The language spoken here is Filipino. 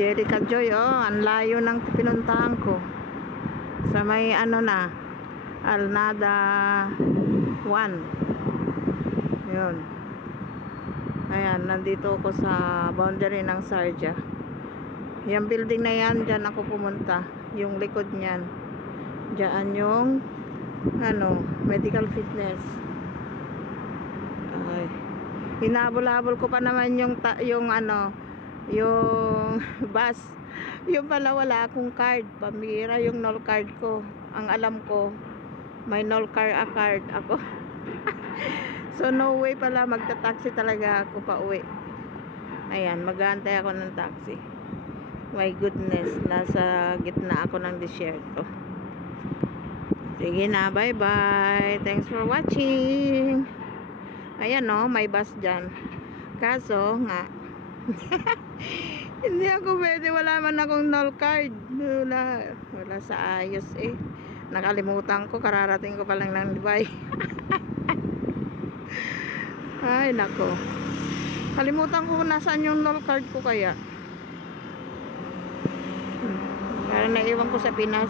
Jerica Joy, oh, ang layo ng pinuntahan ko. Sa may ano na, Alnada 1. Yun. Ayan, nandito ako sa boundary ng Sarja. Yung building na yan, dyan ako pumunta. Yung likod niyan. Dyan yung ano, medical fitness. Ay. Hinabol-habol ko pa naman yung ano, yung bus. Yung pala wala akong card. Pambira yung null card ko. Ang alam ko, may null card ako. So no way pala, magta-taxi talaga ako pa uwi. Ayan, mag-aantay ako ng taxi. My goodness, nasa gitna ako ng disyerto. Sige na, bye-bye. Thanks for watching. Ayan no, may bus dyan. Kaso nga, hindi ako pwede, wala man akong null card. Wala sa ayos eh. Nakalimutan ko, kararating ko pa lang ng Dubai. Ay nako, kalimutan ko nasaan yung null card ko kaya. Parang naiwan ko sa Pinas.